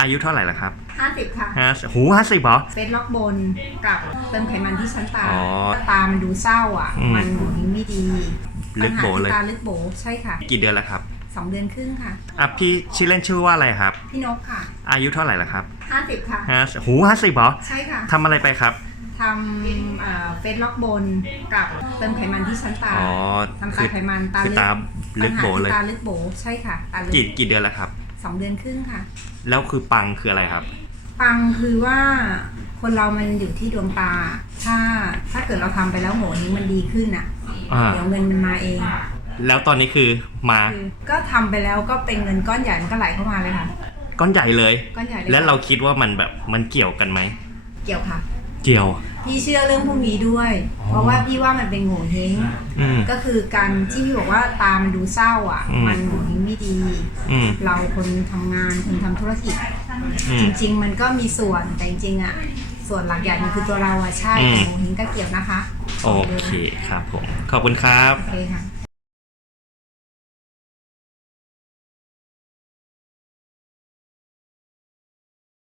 อายุเท่าไหร่ละครับ50 ค่ะ ห้าหูห้าสิบเหรอ เฟซล็อกบนกับเติมไขมันที่ชั้นตา อ๋อตา มันดูเศร้าอะ อืมมันหูยิ้มไม่ดีลึกโบเลย ปัญหาที่ตาลึกโบใช่ค่ะกี่เดือนแล้วครับสองเดือนครึ่งค่ะ อะพี่ชื่อเล่นชื่อว่าอะไรครับ พี่นกค่ะ อายุเท่าไหร่ละครับ50 ค่ะ ห้าหูห้าสิบเหรอใช่ค่ะทำอะไรไปครับ ทำเอ่อเฟซล็อกบนกับเติมไขมันที่ชั้นตาอ๋อทำคืตาอไขมันตาคือตาลึกโบปัญหาเลยที่ตาลึกโบใช่ค่ะ ตาลึกกี่กี่เดือนแล้วครับ สองเดือนครึ่งค่ะ แล้วคือปังคืออะไรครับ ปังคือว่าคนเรามันอยู่ที่ดวงตา ถ้าถ้าเกิดเราทำไปแล้วโหนี้มันดีขึ้นอะ อ่า เดี๋ยวเงินมันมาเองแล้วตอนนี้คือมาคือก็ทำไปแล้วก็เป็นเงินก้อนใหญ่มันก็ไหลเข้ามาเลยค่ะ ก้อนใหญ่เลย ก้อนใหญ่เลยแล้วเราคิดว่ามันแบบมันเกี่ยวกันไหม เกี่ยวค่ะ เกี่ยว พี่เชื่อเรื่องพวกนี้ด้วย เพราะว่าพี่ว่ามันเป็นโง่เฮงอืม ก็คือการที่พี่บอกว่าตามันดูเศร้าอะ อืม มันโง่เฮงไม่ดีอืม เราคนทำงานคนทำธุรกิจ อืจมริงๆ มันก็มีส่วนแต่จริงๆอะส่วนหลักใหญ่มันคือตัวเราอะใช่อืม แต่โง่เฮงก็เกี่ยวนะคะโอเคครับผม ขอบคุณครับ โอเคค่ะ